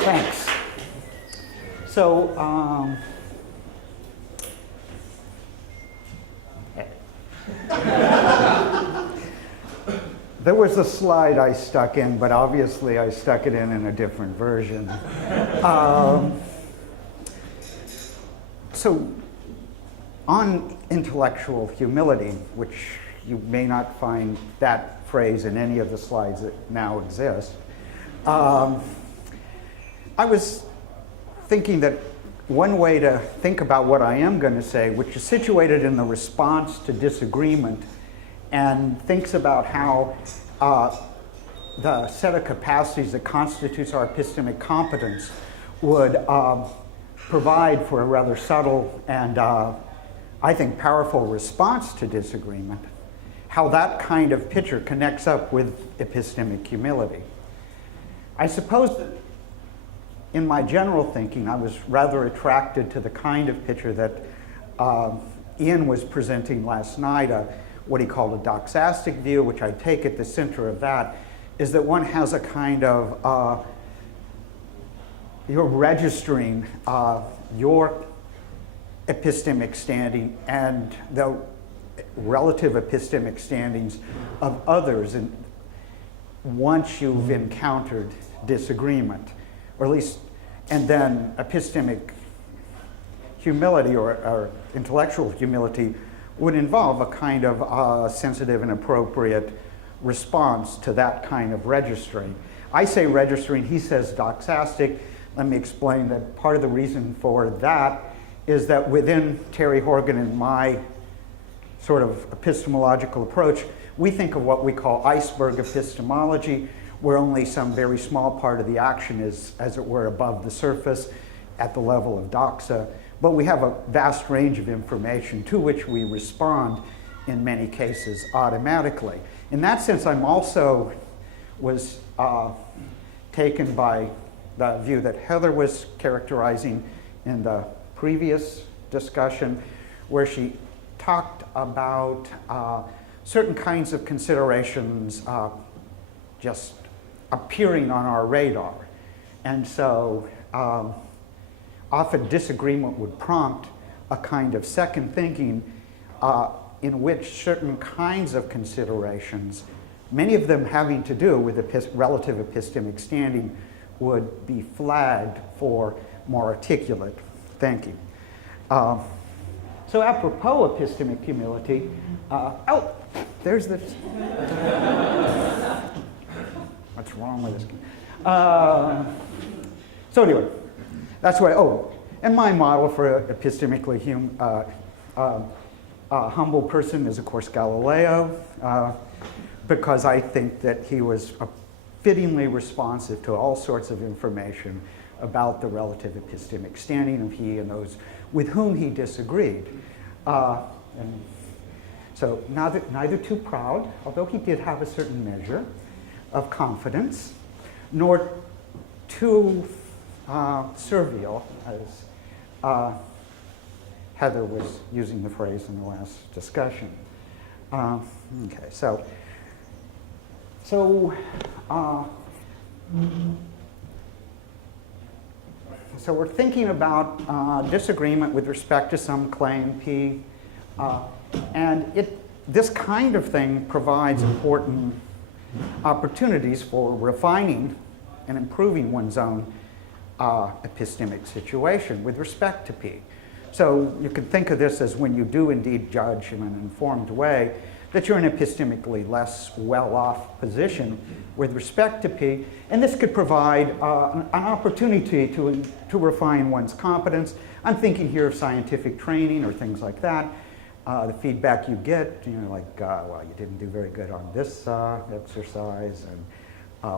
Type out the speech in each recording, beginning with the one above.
Thanks. So, there was a slide I stuck in, but obviously I stuck it in a different version. So, on intellectual humility, which you may not find that phrase in any of the slides that now exist, I was thinking that one way to think about what I am going to say, which is situated in the response to disagreement, and thinks about how the set of capacities that constitutes our epistemic competence would provide for a rather subtle and, I think, powerful response to disagreement, how that kind of picture connects up with epistemic humility. I suppose that in my general thinking, I was rather attracted to the kind of picture that Ian was presenting last night, what he called a doxastic view, which I take at the center of that is that one has a kind of, you're registering your epistemic standing and the relative epistemic standings of others, and once you've encountered disagreement, or at least, and then epistemic humility or intellectual humility would involve a kind of sensitive and appropriate response to that kind of registering. I say registering, he says doxastic. Let me explain that part of the reason for that is that within Terry Horgan and my sort of epistemological approach, we think of what we call iceberg epistemology, where only some very small part of the action is, as it were, above the surface at the level of doxa. But we have a vast range of information to which we respond in many cases automatically. In that sense, I'm also was taken by the view that Heather was characterizing in the previous discussion, where she talked about certain kinds of considerations just appearing on our radar. And so often disagreement would prompt a kind of second thinking in which certain kinds of considerations, many of them having to do with relative epistemic standing, would be flagged for more articulate thinking. So apropos epistemic humility, oh, there's this. What's wrong with this? So anyway, that's why, and my model for an epistemically humble person is, of course, Galileo, because I think that he was fittingly responsive to all sorts of information about the relative epistemic standing of he and those with whom he disagreed. And so neither too proud, although he did have a certain measure of confidence, nor too servile, as Heather was using the phrase in the last discussion. Okay, so we're thinking about disagreement with respect to some claim P, and this kind of thing provides important opportunities for refining and improving one's own epistemic situation with respect to P. So you can think of this as when you do indeed judge in an informed way that you're in an epistemically less well-off position with respect to P, and this could provide an opportunity to refine one's competence. I'm thinking here of scientific training or things like that. The feedback you get, like, well, you didn't do very good on this exercise, and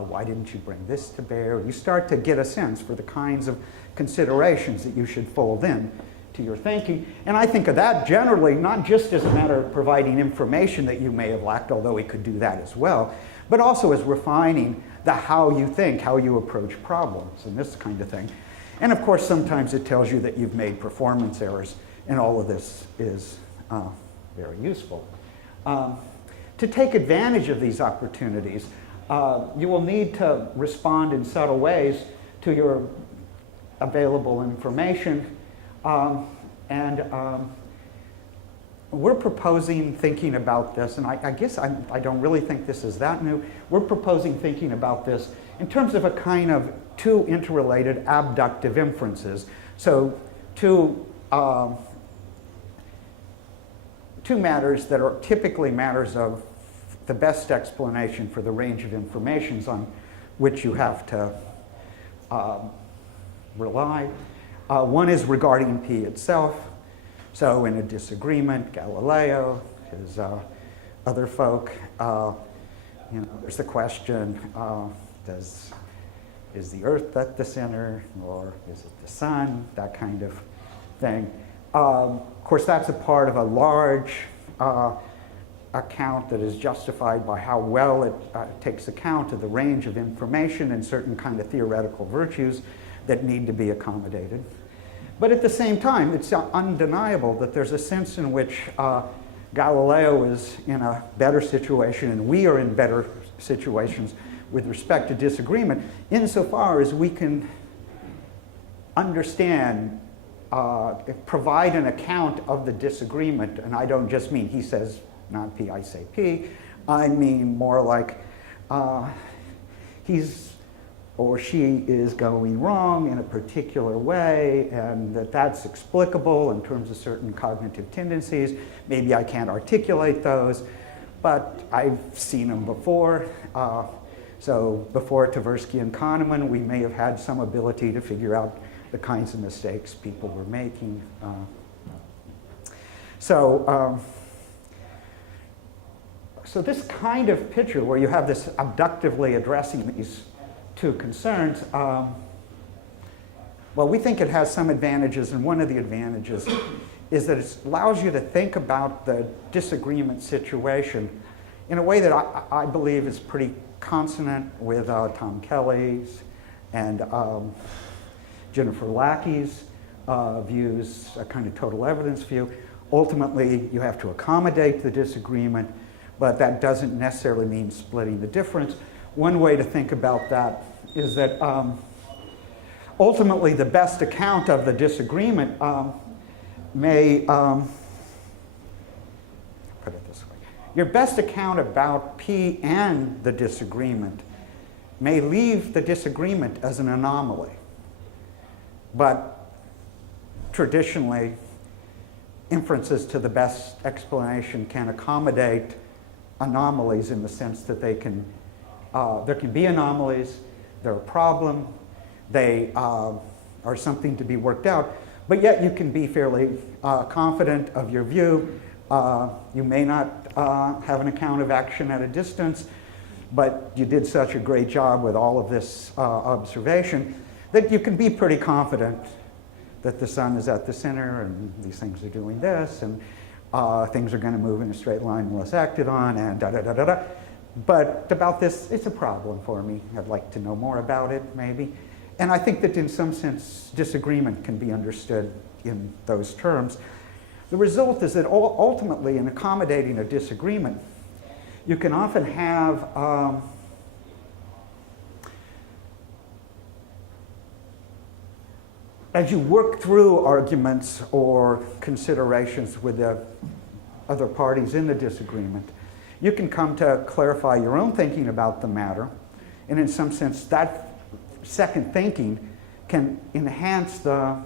why didn't you bring this to bear? You start to get a sense for the kinds of considerations that you should fold in to your thinking. And I think of that generally not just as a matter of providing information that you may have lacked, although we could do that as well, but also as refining the how you think, how you approach problems, and this kind of thing. And of course, sometimes it tells you that you've made performance errors, and all of this is very useful. To take advantage of these opportunities, you will need to respond in subtle ways to your available information. We're proposing thinking about this, and I guess I don't really think this is that new. We're proposing thinking about this in terms of a kind of two interrelated abductive inferences. So two matters that are typically matters of the best explanation for the range of informations on which you have to rely. One is regarding P itself. So in a disagreement, Galileo, his other folk, there's the question, is the Earth at the center, or is it the sun, that kind of thing. Of course, that's a part of a large account that is justified by how well it takes account of the range of information and certain kind of theoretical virtues that need to be accommodated. But at the same time, it's undeniable that there's a sense in which Galileo is in a better situation and we are in better situations with respect to disagreement, insofar as we can understand, provide an account of the disagreement. And I don't just mean he says not P, I say P. I mean more like he's or she is going wrong in a particular way, and that's explicable in terms of certain cognitive tendencies. Maybe I can't articulate those, but I've seen them before. So before Tversky and Kahneman, we may have had some ability to figure out the kinds of mistakes people were making. So this kind of picture where you have this abductively addressing these two concerns, well, we think it has some advantages, and one of the advantages is that it allows you to think about the disagreement situation in a way that I believe is pretty consonant with Tom Kelly's and Jennifer Lackey's views, a kind of total evidence view. Ultimately, you have to accommodate the disagreement, but that doesn't necessarily mean splitting the difference. One way to think about that is that ultimately the best account of the disagreement may, put it this way, your best account about P and the disagreement may leave the disagreement as an anomaly. But traditionally, inferences to the best explanation can accommodate anomalies in the sense that they can there can be anomalies, they're a problem, they are something to be worked out, but yet you can be fairly confident of your view. You may not have an account of action at a distance, but you did such a great job with all of this observation that you can be pretty confident that the sun is at the center and these things are doing this and things are going to move in a straight line unless acted on and da-da-da-da-da. But about this, it's a problem for me. I'd like to know more about it, maybe. And I think that in some sense, disagreement can be understood in those terms. The result is that ultimately, in accommodating a disagreement, you can often have as you work through arguments or considerations with the other parties in the disagreement, you can come to clarify your own thinking about the matter, and in some sense that second thinking can enhance the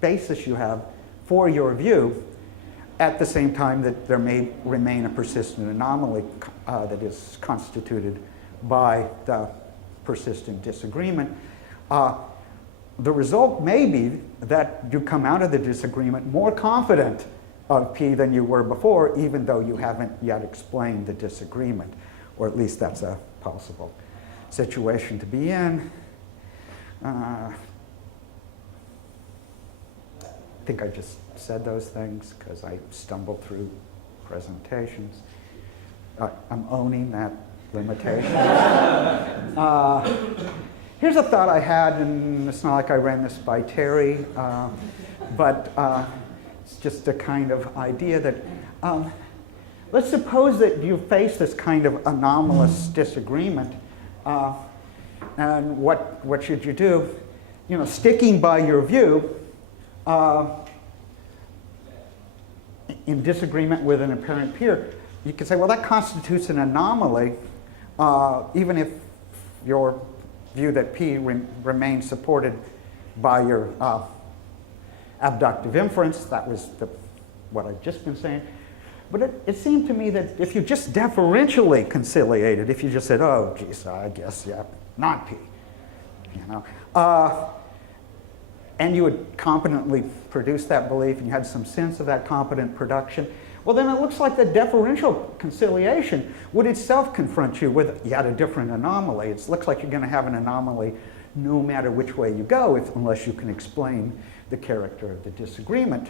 basis you have for your view, at the same time that there may remain a persistent anomaly that is constituted by the persistent disagreement. The result may be that you come out of the disagreement more confident of P than you were before, even though you haven't yet explained the disagreement, or at least that's a possible situation to be in. I think I just said those things because I stumbled through presentations. I'm owning that limitation. Here's a thought I had, and it's not like I ran this by Terry, but it's just a kind of idea that, let's suppose that you face this kind of anomalous disagreement. And what should you do? You know, sticking by your view, in disagreement with an apparent peer, you could say, well, that constitutes an anomaly, even if your view that P remains supported by your abductive inference. That was what I've just been saying. But it seemed to me that if you just deferentially conciliated, if you just said, oh, geez, I guess, yeah, not P, you know, and you would competently produce that belief and you had some sense of that competent production, well, then it looks like the deferential conciliation would itself confront you with yet a different anomaly. It looks like you're going to have an anomaly no matter which way you go, unless you can explain the character of the disagreement.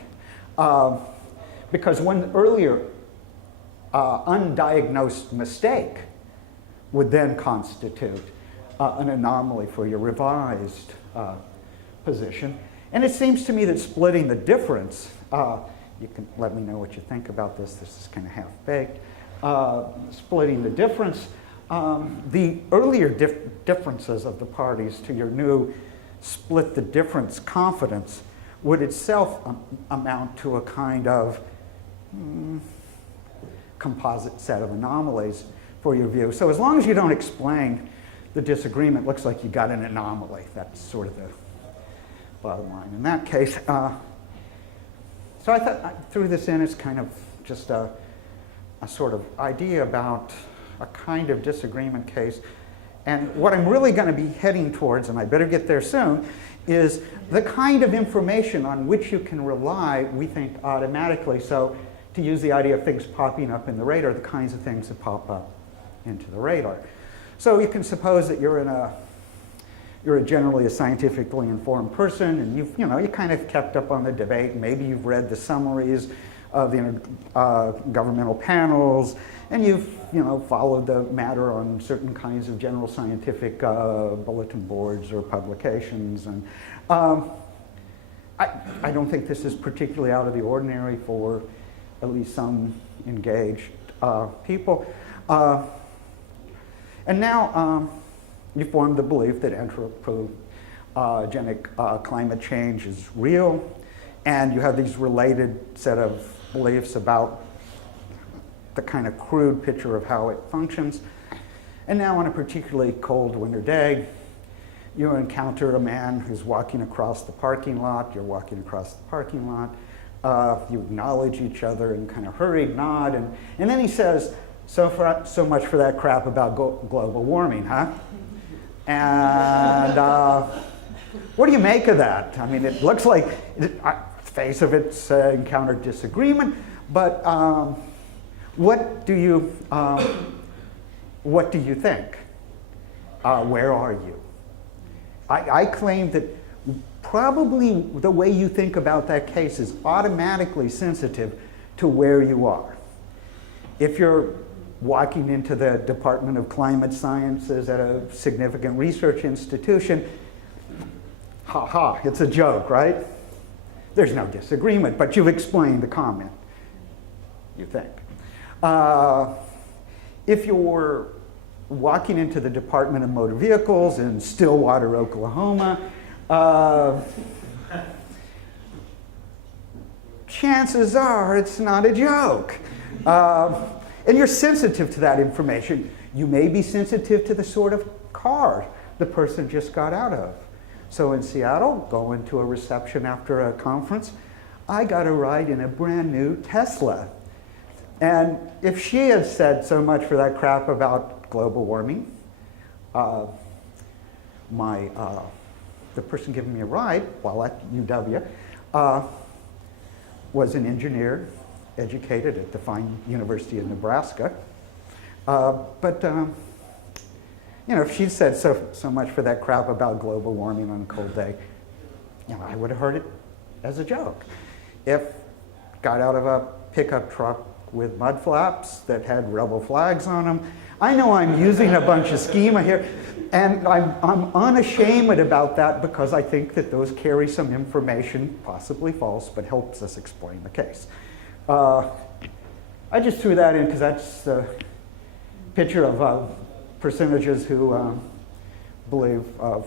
Because one earlier undiagnosed mistake would then constitute an anomaly for your revised position. And it seems to me that splitting the difference, you can let me know what you think about this. This is kind of half-baked. Splitting the difference, the earlier differences of the parties to your new split the difference confidence would itself amount to a kind of composite set of anomalies for your view. So as long as you don't explain the disagreement, looks like you got an anomaly. That's sort of the bottom line in that case. So I thought I threw this in as kind of just a sort of idea about a kind of disagreement case. And what I'm really going to be heading towards, and I better get there soon, is the kind of information on which you can rely, we think, automatically. So to use the idea of things popping up in the radar, the kinds of things that pop up into the radar. So you can suppose that you're a generally a scientifically informed person, and you kind of kept up on the debate, and maybe you've read the summaries of the governmental panels, and you've followed the matter on certain kinds of general scientific bulletin boards or publications. And I don't think this is particularly out of the ordinary for at least some engaged people. And now you form the belief that anthropogenic climate change is real, and you have these related set of beliefs about the kind of crude picture of how it functions. And now on a particularly cold winter day, you encounter a man who's walking across the parking lot. You're walking across the parking lot. You acknowledge each other and kind of hurried nod. And then he says, so much for that crap about global warming, huh? And what do you make of that? I mean, it looks like, face of it's encountered disagreement, but what do you think? Where are you? I claim that probably the way you think about that case is automatically sensitive to where you are. If you're walking into the Department of Climate Sciences at a significant research institution, it's a joke, right? There's no disagreement, but you've explained the comment, you think. If you're walking into the Department of Motor Vehicles in Stillwater, Oklahoma, chances are it's not a joke. And you're sensitive to that information. You may be sensitive to the sort of car the person just got out of. So in Seattle, going to a reception after a conference, I got a ride in a brand new Tesla. And if she has said so much for that crap about global warming, the person giving me a ride while at UW was an engineer, educated at the fine University of Nebraska. If she said so much for that crap about global warming on a cold day, I would have heard it as a joke. If got out of a pickup truck with mud flaps that had rebel flags on them, I know I'm using a bunch of schema here, and I'm unashamed about that because I think that those carry some information, possibly false, but helps us explain the case. I just threw that in because that's the picture of percentages who believe,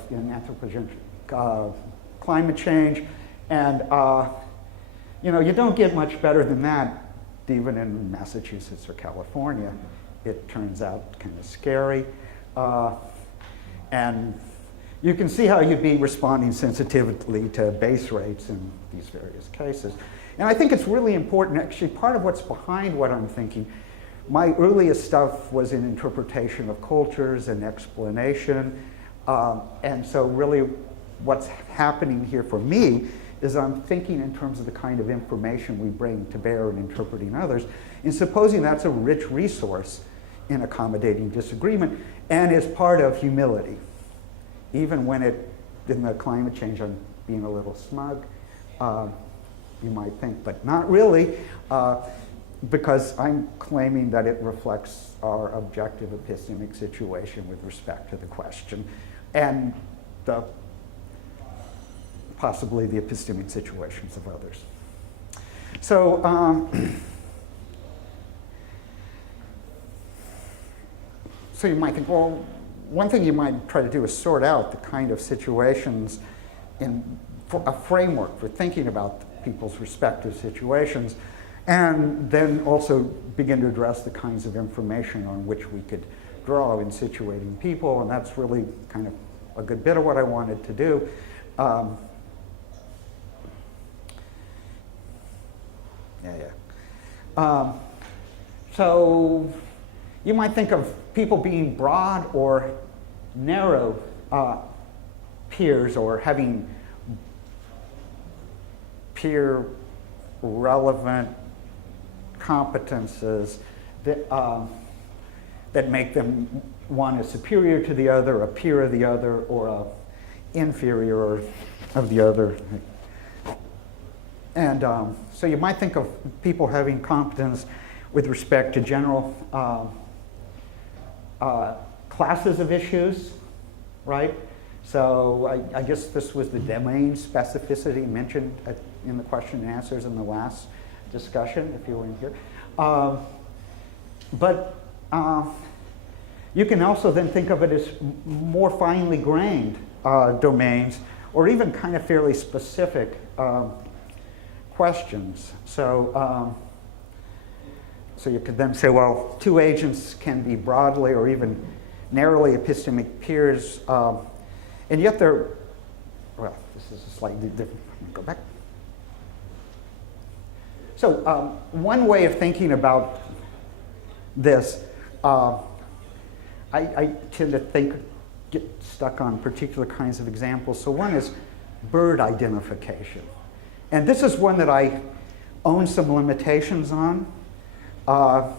in anthropogenic climate change. And you don't get much better than that, even in Massachusetts or California. It turns out kind of scary. And you can see how you'd be responding sensitively to base rates in these various cases. And I think it's really important, actually, part of what's behind what I'm thinking. My earliest stuff was in interpretation of cultures and explanation. And so really what's happening here for me is I'm thinking in terms of the kind of information we bring to bear in interpreting others, and supposing that's a rich resource in accommodating disagreement and is part of humility. Even when in the climate change, I'm being a little smug, you might think, but not really, because I'm claiming that it reflects our objective epistemic situation with respect to the question and possibly the epistemic situations of others. So, so you might think, well, one thing you might try to do is sort out the kind of situations for a framework for thinking about people's respective situations, and then also begin to address the kinds of information on which we could draw in situating people, and that's really kind of a good bit of what I wanted to do. So you might think of people being broad or narrow peers, or having peer relevant competences that make them one is superior to the other, a peer of the other, or a inferior of the other. And so you might think of people having competence with respect to general classes of issues, right? So I guess this was the domain specificity mentioned in the question and answers in the last discussion, if you were in here. But you can also then think of it as more finely grained domains, or even kind of fairly specific questions. So, so you could then say, well, two agents can be broadly or even narrowly epistemic peers, and yet they're, well, this is a slightly different, let me go back. So one way of thinking about this, I tend to get stuck on particular kinds of examples. So one is bird identification. And this is one that I own some limitations on. I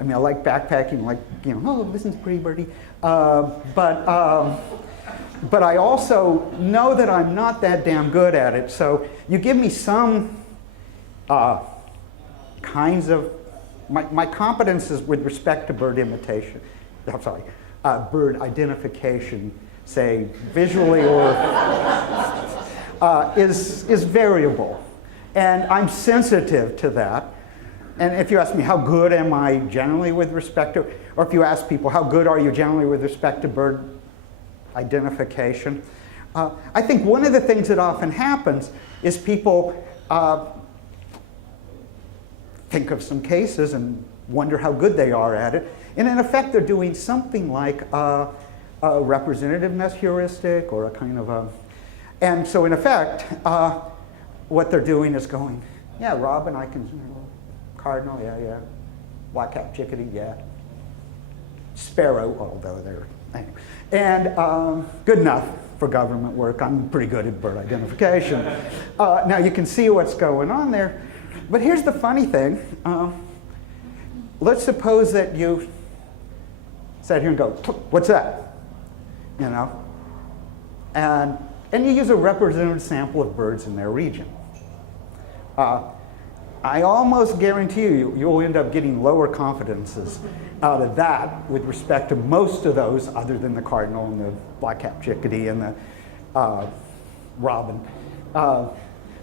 mean, I like backpacking, like, oh, this is a pretty birdie. But I also know that I'm not that damn good at it. So you give me some kinds of, my competences with respect to bird imitation, bird identification, say visually or, is variable. And I'm sensitive to that. And if you ask me how good am I generally with respect to, or if you ask people how good are you generally with respect to bird identification, I think one of the things that often happens is people think of some cases and wonder how good they are at it. And in effect, they're doing something like a representativeness heuristic or a kind of a, and so in effect, what they're doing is going, yeah, robin, I can, cardinal, yeah. Black-capped chickadee, yeah. Sparrow, although they're, anyway. And good enough for government work. I'm pretty good at bird identification. Now you can see what's going on there. But here's the funny thing. Let's suppose that you sat here and go, what's that? And you use a representative sample of birds in their region. I almost guarantee you'll end up getting lower confidences out of that with respect to most of those, other than the cardinal and the black-capped chickadee and the robin,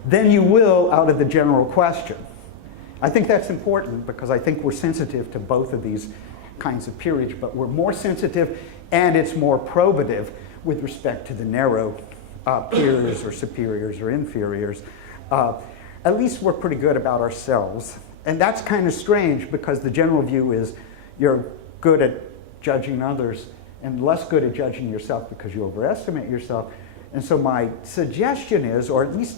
than you will out of the general question. I think that's important because I think we're sensitive to both of these kinds of peerage, but we're more sensitive and it's more probative with respect to the narrow peers or superiors or inferiors. At least we're pretty good about ourselves. And that's kind of strange because the general view is you're good at judging others and less good at judging yourself because you overestimate yourself. And so my suggestion is, or at least,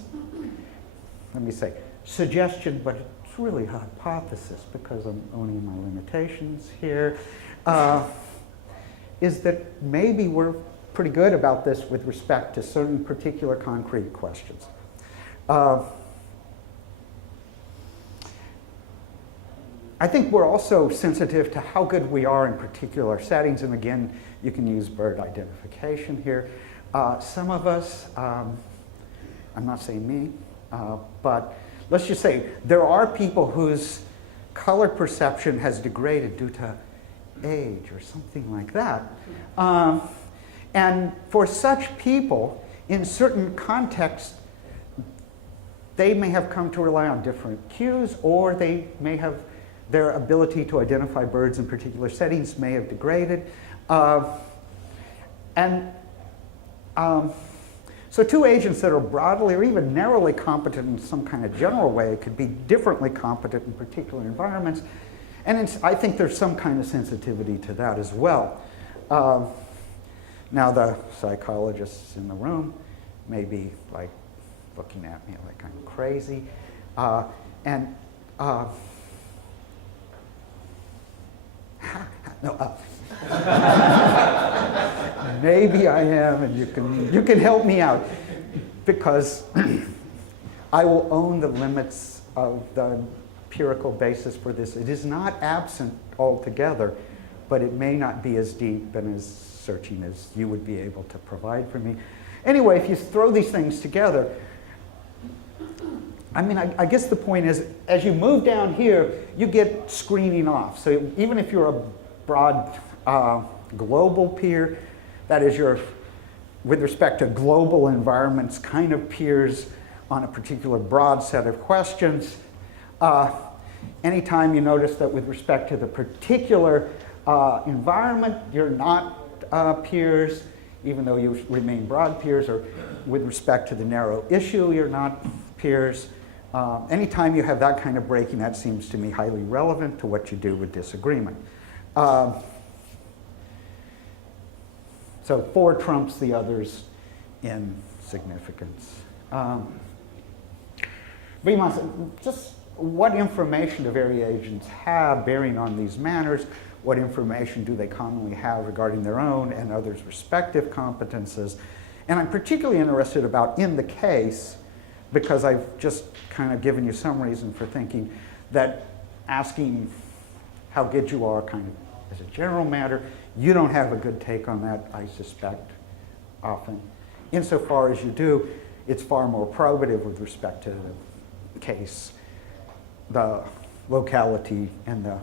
let me say, suggestion, but it's really a hypothesis because I'm owning my limitations here, is that maybe we're pretty good about this with respect to certain particular concrete questions. I think we're also sensitive to how good we are in particular settings, and again, you can use bird identification here. Some of us, I'm not saying me, but let's just say there are people whose color perception has degraded due to age or something like that. And for such people, in certain contexts, they may have come to rely on different cues, or they may have their ability to identify birds in particular settings may have degraded. So two agents that are broadly or even narrowly competent in some kind of general way could be differently competent in particular environments. And I think there's some kind of sensitivity to that as well. Now the psychologists in the room may be like looking at me like I'm crazy. Maybe I am, and you can help me out, because I will own the limits of the empirical basis for this. It is not absent altogether, but it may not be as deep and as searching as you would be able to provide for me. Anyway, if you throw these things together, I mean, I guess the point is, as you move down here, you get screening off. So even if you're a broad global peer, that is with respect to global environments, kind of peers on a particular broad set of questions. Anytime you notice that with respect to the particular environment, you're not peers, even though you remain broad peers, or with respect to the narrow issue, you're not peers. Anytime you have that kind of breaking, that seems to me highly relevant to what you do with disagreement. So 4 trumps the others in significance. But you must just what information do variations have bearing on these manners? What information do they commonly have regarding their own and others' respective competences? And I'm particularly interested about in the case, because I've just kind of given you some reason for thinking that asking how good you are kind of as a general matter, you don't have a good take on that, I suspect, often. Insofar as you do, it's far more probative with respect to the case, the locality, and the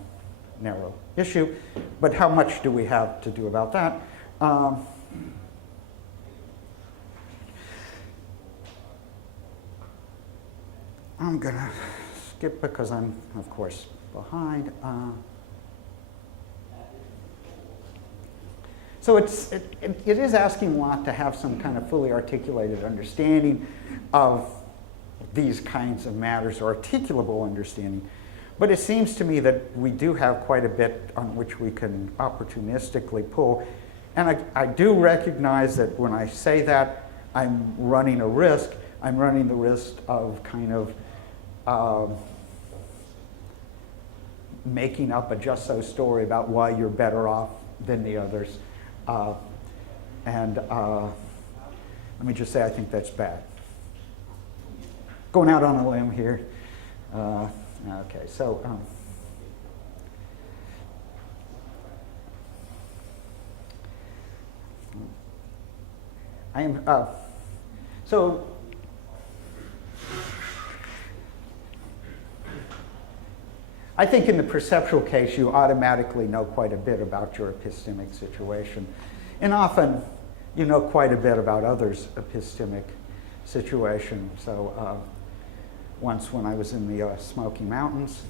narrow issue. But how much do we have to do about that? I'm going to skip because I'm, of course, behind. So it is asking a lot to have some kind of fully articulated understanding of these kinds of matters, or articulable understanding. But it seems to me that we do have quite a bit on which we can opportunistically pull. And I do recognize that when I say that, I'm running a risk. I'm running the risk of kind of making up a just-so story about why you're better off than the others. Let me just say I think that's bad. Going out on a limb here. Okay, so I am so I think in the perceptual case, you automatically know quite a bit about your epistemic situation. And often, you know quite a bit about others' epistemic situation. So once when I was in the Smoky Mountains,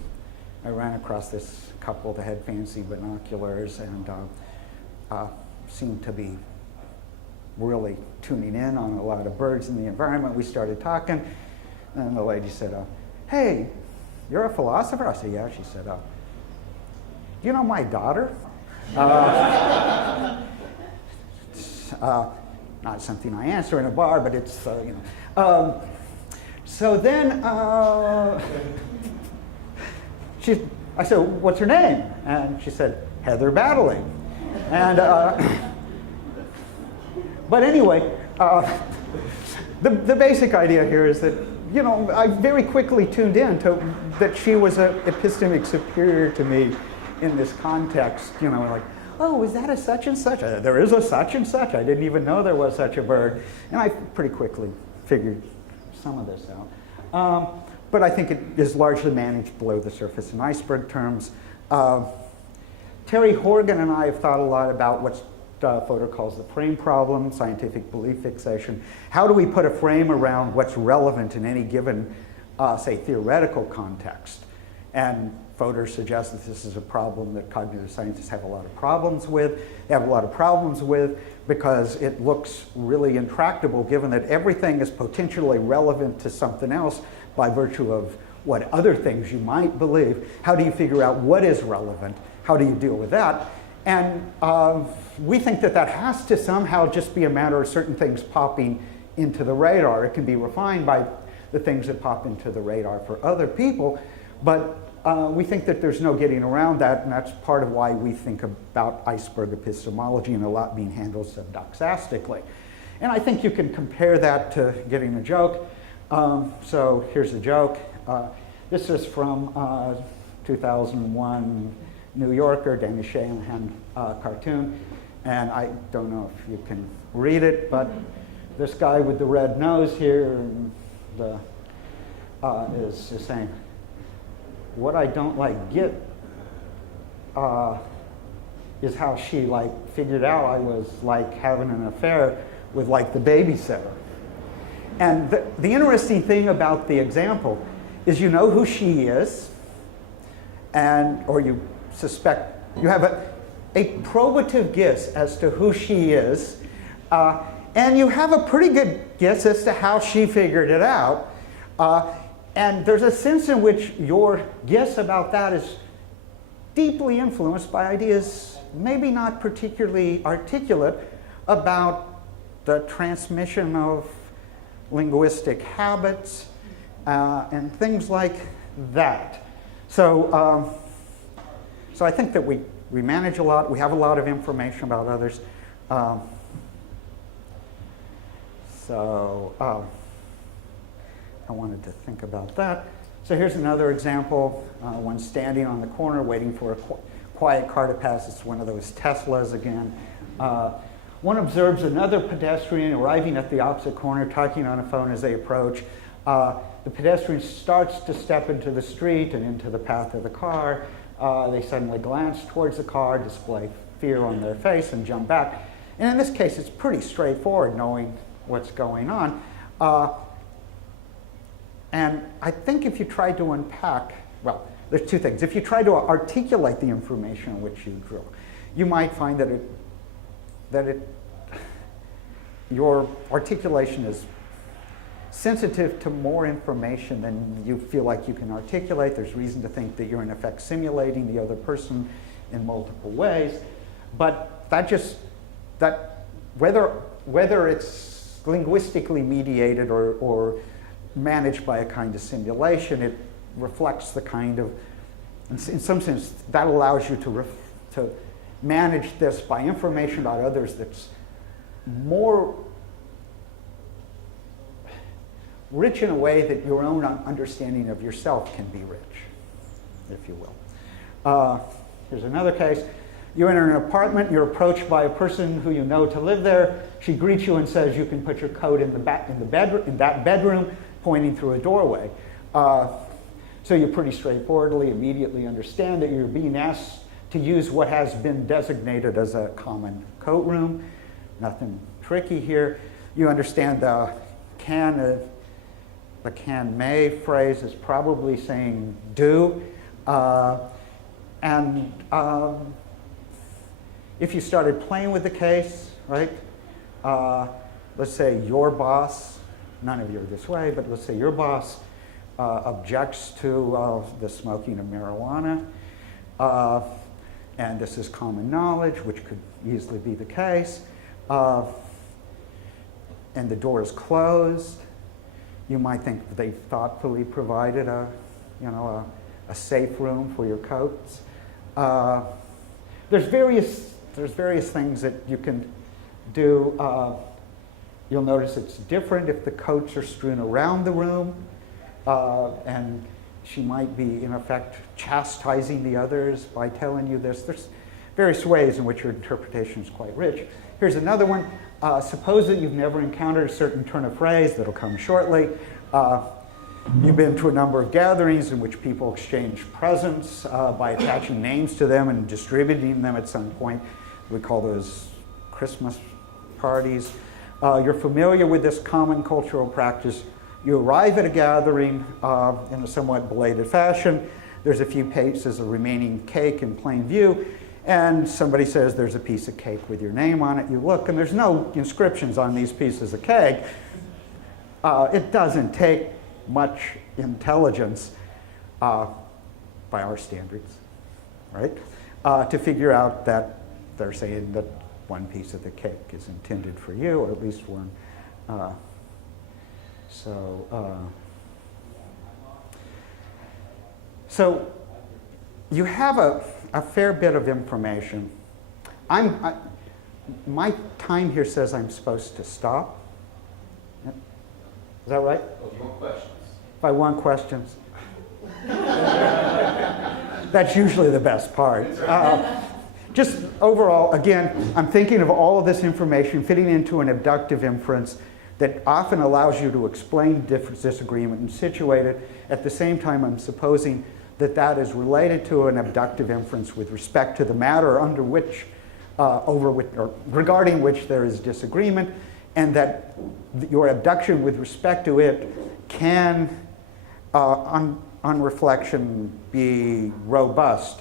I ran across this couple that had fancy binoculars, and seemed to be really tuning in on a lot of birds in the environment. We started talking, and the lady said, hey, you're a philosopher? I said, yeah. She said, do you know my daughter? Not something I answer in a bar, but it's, you know. So then I said, what's her name? And she said, Heather Battling. And, but anyway, the basic idea here is that, you know, I very quickly tuned in to that she was an epistemic superior to me in this context, you know, like, oh, is that a such and such? There is a such and such. I didn't even know there was such a bird. And I pretty quickly figured some of this out. But I think it is largely managed below the surface in iceberg terms. Terry Horgan and I have thought a lot about what Fodor calls the frame problem, scientific belief fixation. How do we put a frame around what's relevant in any given, say, theoretical context? And Fodor suggests that this is a problem that cognitive scientists have a lot of problems with. They have a lot of problems with because it looks really intractable given that everything is potentially relevant to something else by virtue of what other things you might believe. How do you figure out what is relevant? How do you deal with that? And we think that that has to somehow just be a matter of certain things popping into the radar. It can be refined by the things that pop into the radar for other people, but we think that there's no getting around that, and that's part of why we think about iceberg epistemology and a lot being handled subdoxastically. And I think you can compare that to getting a joke. So here's a joke. This is from 2001 New Yorker, Dana Shanahan cartoon. And I don't know if you can read it, but this guy with the red nose here is saying, what I don't get is how she figured out I was having an affair with the babysitter. And the interesting thing about the example is you know who she is, or you suspect, you have a probative guess as to who she is, and you have a pretty good guess as to how she figured it out. And there's a sense in which your guess about that is deeply influenced by ideas maybe not particularly articulate about the transmission of linguistic habits and things like that. So, so I think that we manage a lot. We have a lot of information about others. I wanted to think about that. So here's another example. One standing on the corner waiting for a quiet car to pass. It's one of those Teslas again. One observes another pedestrian arriving at the opposite corner, talking on a phone as they approach. The pedestrian starts to step into the street and into the path of the car. They suddenly glance towards the car, display fear on their face, and jump back. And in this case, it's pretty straightforward knowing what's going on. And I think if you try to unpack, well, there's two things. If you try to articulate the information which you drew, you might find that your articulation is sensitive to more information than you feel like you can articulate. There's reason to think that you're in effect simulating the other person in multiple ways. But whether it's linguistically mediated or managed by a kind of simulation, it reflects the kind of, in some sense, that allows you to manage this by information about others that's more rich in a way that your own understanding of yourself can be rich, if you will. Here's another case. You enter an apartment, you're approached by a person who you know to live there. She greets you and says you can put your coat in that bedroom, pointing through a doorway. So you pretty straightforwardly immediately understand that you're being asked to use what has been designated as a common coat room. Nothing tricky here. You understand the can may phrase is probably saying do. And if you started playing with the case, right? Let's say your boss, none of you are this way, but let's say your boss objects to the smoking of marijuana, and this is common knowledge, which could easily be the case, and the door is closed. You might think they thoughtfully provided a safe room for your coats. There's various things that you can do. You'll notice it's different if the coats are strewn around the room, and she might be, in effect, chastising the others by telling you this. There's various ways in which your interpretation is quite rich. Here's another one. Suppose that you've never encountered a certain turn of phrase that'll come shortly. You've been to a number of gatherings in which people exchange presents by attaching names to them and distributing them at some point. We call those Christmas parties. You're familiar with this common cultural practice. You arrive at a gathering in a somewhat belated fashion. There's a few pieces of remaining cake in plain view, and somebody says there's a piece of cake with your name on it. You look, and there's no inscriptions on these pieces of cake. It doesn't take much intelligence by our standards, right, to figure out that they're saying that one piece of the cake is intended for you, or at least one. So you have a fair bit of information. My time here says I'm supposed to stop. Is that right? Well, if you want questions. If I want questions. That's usually the best part. Just overall, again, I'm thinking of all of this information fitting into an abductive inference that often allows you to explain disagreement and situate it. At the same time, I'm supposing that that is related to an abductive inference with respect to the matter under which, or regarding which there is disagreement, and that your abduction with respect to it can, on reflection, be robust,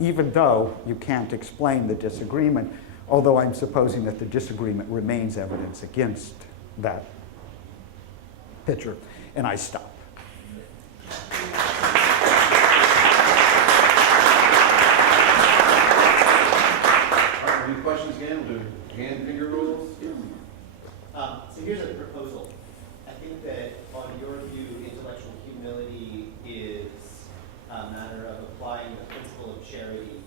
even though you can't explain the disagreement, although I'm supposing that the disagreement remains evidence against that picture. And I stop. Any questions again? We'll do hand finger rules. So here's a proposal. I think that on your view, intellectual humility is a matter of applying the principle of charity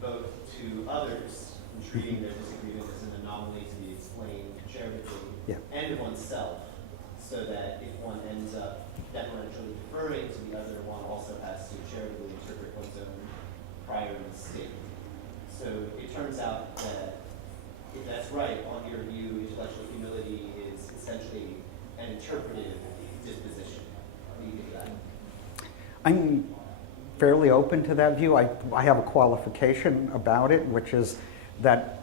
both to others and treating their disagreement as an anomaly to be explained charitably, and to oneself, so that if one ends up deferentially deferring to the other, one also has to charitably interpret one's own prior mistake. So it turns out that if that's right, on your view, intellectual humility is essentially an interpretive disposition. What do you think of that? I'm fairly open to that view. I have a qualification about it, which is that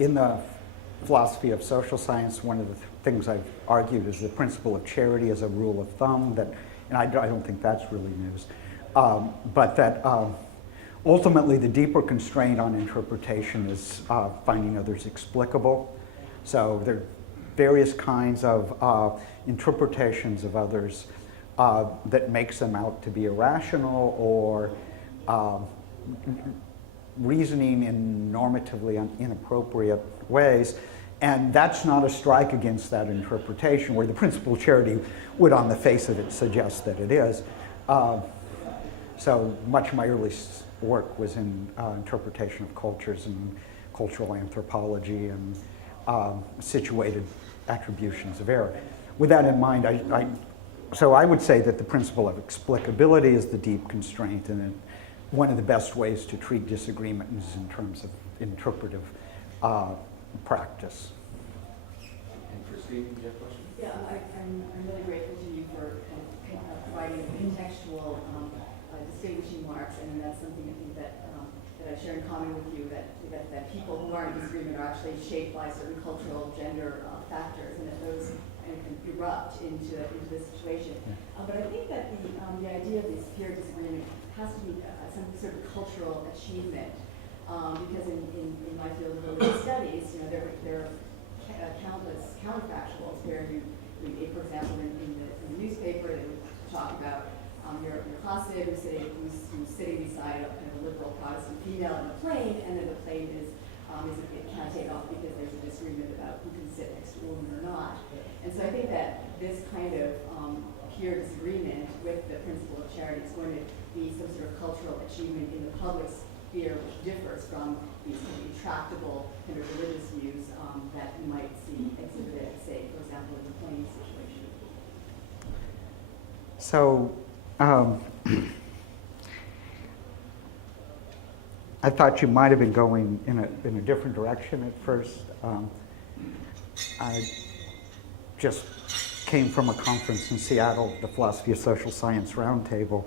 in the philosophy of social science, one of the things I've argued is the principle of charity as a rule of thumb, that, and I don't think that's really news, but that ultimately the deeper constraint on interpretation is finding others explicable. So there are various kinds of interpretations of others that makes them out to be irrational or reasoning in normatively inappropriate ways. And that's not a strike against that interpretation, where the principle of charity would, on the face of it, suggest that it is. So much of my early work was in interpretation of cultures and cultural anthropology and situated attributions of error. With that in mind, so I would say that the principle of explicability is the deep constraint, and one of the best ways to treat disagreement is in terms of interpretive practice. And Christine, do you have a question? Yeah, I'm really grateful to you for providing contextual distinguishing marks, and that's something I think that I share in common with you, that people who are in disagreement are actually shaped by certain cultural gender factors, and that those can erupt into this situation. But I think that the idea of this peer disagreement has to be some sort of cultural achievement. Because in my field of religious studies, there are countless counterfactuals where for example, in the newspaper, they would talk about your classmate who's sitting beside a kind of liberal Protestant female in a plane, and then the plane it can't take off because there's a disagreement about who can sit next to a woman or not. And so I think that this kind of pure disagreement with the principle of charity is going to be some sort of cultural achievement in the public sphere, which differs from these kind of intractable kind of religious views that you might see exhibited, say, for example, in the plane situation. So, I thought you might have been going in a different direction at first. I just came from a conference in Seattle, the Philosophy of Social Science Roundtable,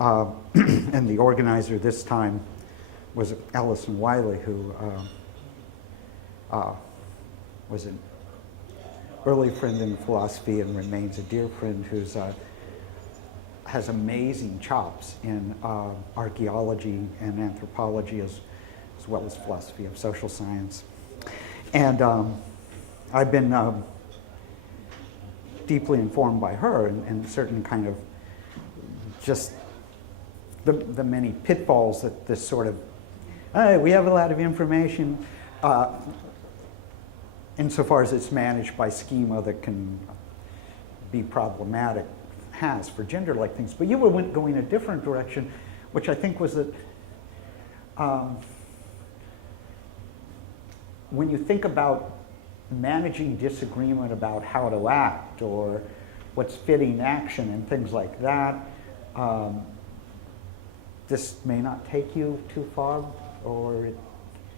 and the organizer this time was Allison Wiley, who was an early friend in philosophy and remains a dear friend, who's has amazing chops in archaeology and anthropology as well as philosophy of social science. And I've been deeply informed by her and certain kind of just the many pitfalls that this sort of, we have a lot of information, insofar as it's managed by schema that can be problematic, has for gender-like things. But you were going a different direction, which I think was that when you think about managing disagreement about how to act or what's fitting action and things like that, this may not take you too far, or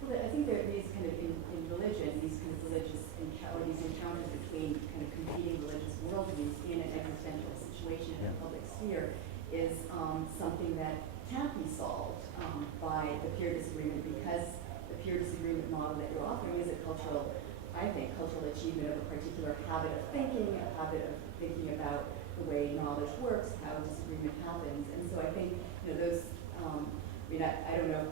well, I think there are these kind of in religion, these kind of religious these encounters between kind of competing religious worldviews in an existential situation in the public sphere is something that can't be solved by the pure disagreement, because the pure disagreement model that you're offering is a cultural achievement of a particular habit of thinking, a habit of thinking about the way knowledge works, how disagreement happens. And so I think, those, I don't know,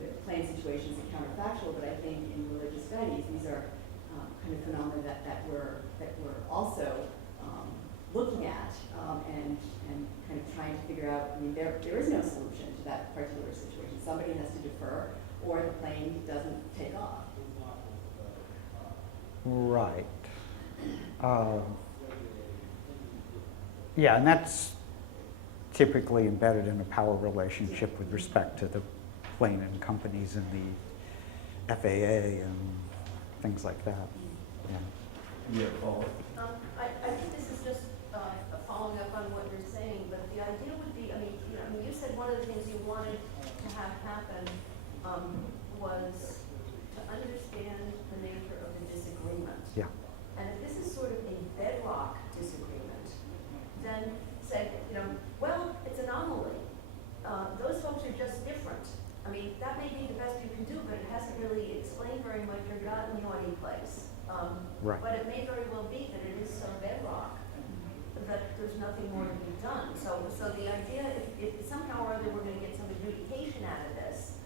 the plane situations are counterfactual, but I think in religious studies, these are kind of phenomena that we're also looking at and kind of trying to figure out. There is no solution to that particular situation. Somebody has to defer, or the plane doesn't take off. right. Yeah, and that's typically embedded in a power relationship with respect to the plane and companies and the FAA and things like that. Yeah. Paul. I think this is just following up on what you're saying, but the idea would be, you said one of the things you wanted to have happen was to understand the nature of the disagreement. Yeah. And if this is sort of a bedrock disagreement, then say, well, it's an anomaly. Those folks are just different. That may be the best you can do, but it hasn't really explained very much or gotten you any place. Right. But it may very well be that it is so bedrock that there's nothing more to be done. So the idea, if somehow or other we're going to get some adjudication out of this,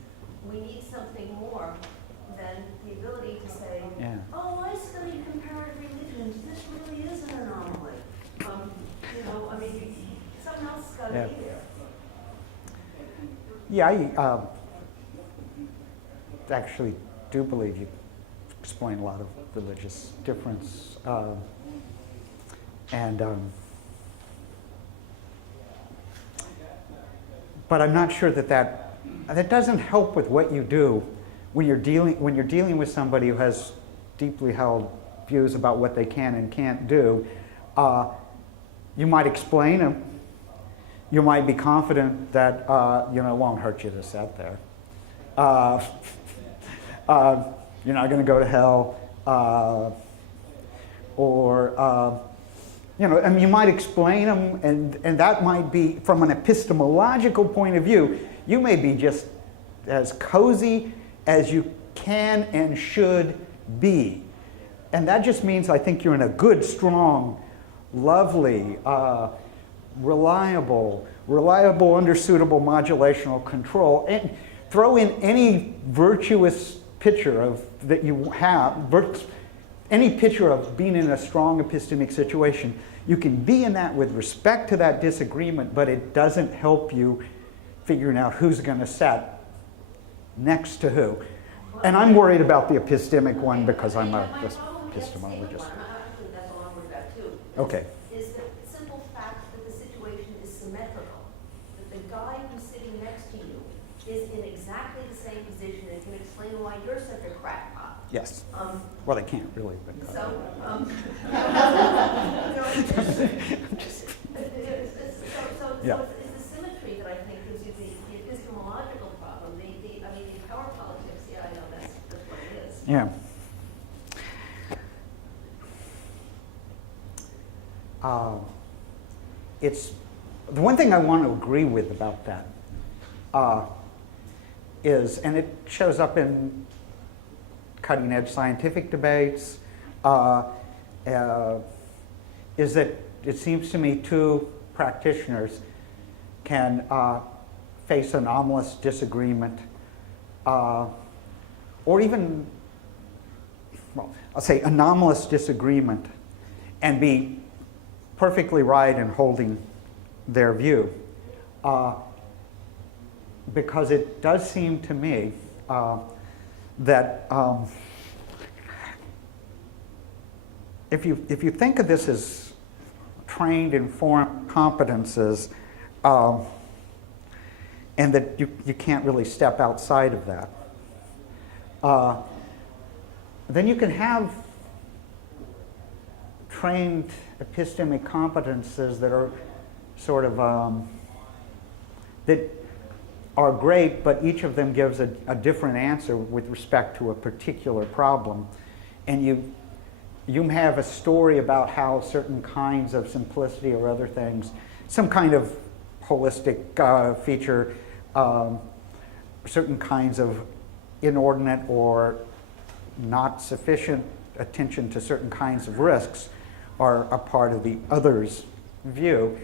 we need something more than the ability to say, Yeah. oh, I studied comparative religions. This really is an anomaly. Something else has got to be there. Yeah, I actually do believe you explain a lot of religious difference. But I'm not sure that doesn't help with what you do when you're dealing with somebody who has deeply held views about what they can and can't do. You might explain them. You might be confident that it won't hurt you to sit there. You're not going to go to hell, you might explain them, and that might be, from an epistemological point of view, you may be just as cozy as you can and should be. And that just means I think you're in a good, strong, lovely, reliable, reliable under suitable modulational control, and throw in any virtuous picture of that you have, any picture of being in a strong epistemic situation. You can be in that with respect to that disagreement, but it doesn't help you figuring out who's going to sit next to who. And I'm worried about the epistemic one because I'm a epistemologist. That's all I'm worried about too. Okay. Is the simple fact that the situation is symmetrical, that the guy who's sitting next to you is in exactly the same position and can explain why you're such a crackpot. Yes. Well, they can't really, but. So, Yeah. so it's the symmetry that I think gives you the epistemological problem. The power politics, yeah, I know that's what it is. Yeah. It's the one thing I want to agree with about that is, and it shows up in cutting edge scientific debates, is that it seems to me two practitioners can face anomalous disagreement, or even, well, I'll say anomalous disagreement, and be perfectly right in holding their view. Because it does seem to me that if you think of this as trained, informed competences, and that you can't really step outside of that, then you can have trained epistemic competences that are sort of that are great, but each of them gives a different answer with respect to a particular problem. And you have a story about how certain kinds of simplicity or other things, some kind of holistic feature, certain kinds of inordinate or not sufficient attention to certain kinds of risks are a part of the other's view.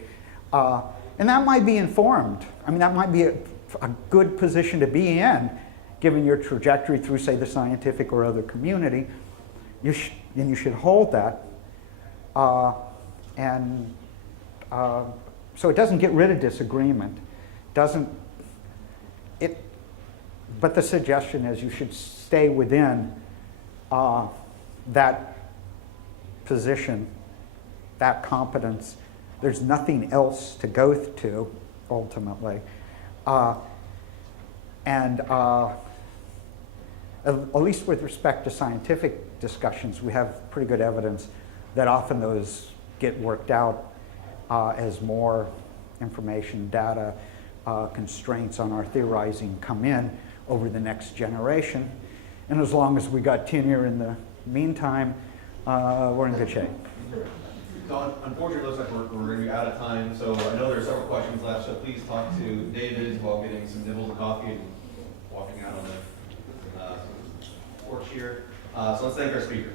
And that might be informed. I mean, that might be a good position to be in, given your trajectory through, say, the scientific or other community. You should hold that. So it doesn't get rid of disagreement. But the suggestion is you should stay within that position, that competence. There's nothing else to go to, ultimately. At least with respect to scientific discussions, we have pretty good evidence that often those get worked out as more information, data, constraints on our theorizing come in over the next generation. And as long as we got tenure in the meantime, we're in good shape. So unfortunately, it looks like we're going to be out of time. So I know there are several questions left, so please talk to David while getting some nibbles of coffee and walking out on the porch here. So let's thank our speaker.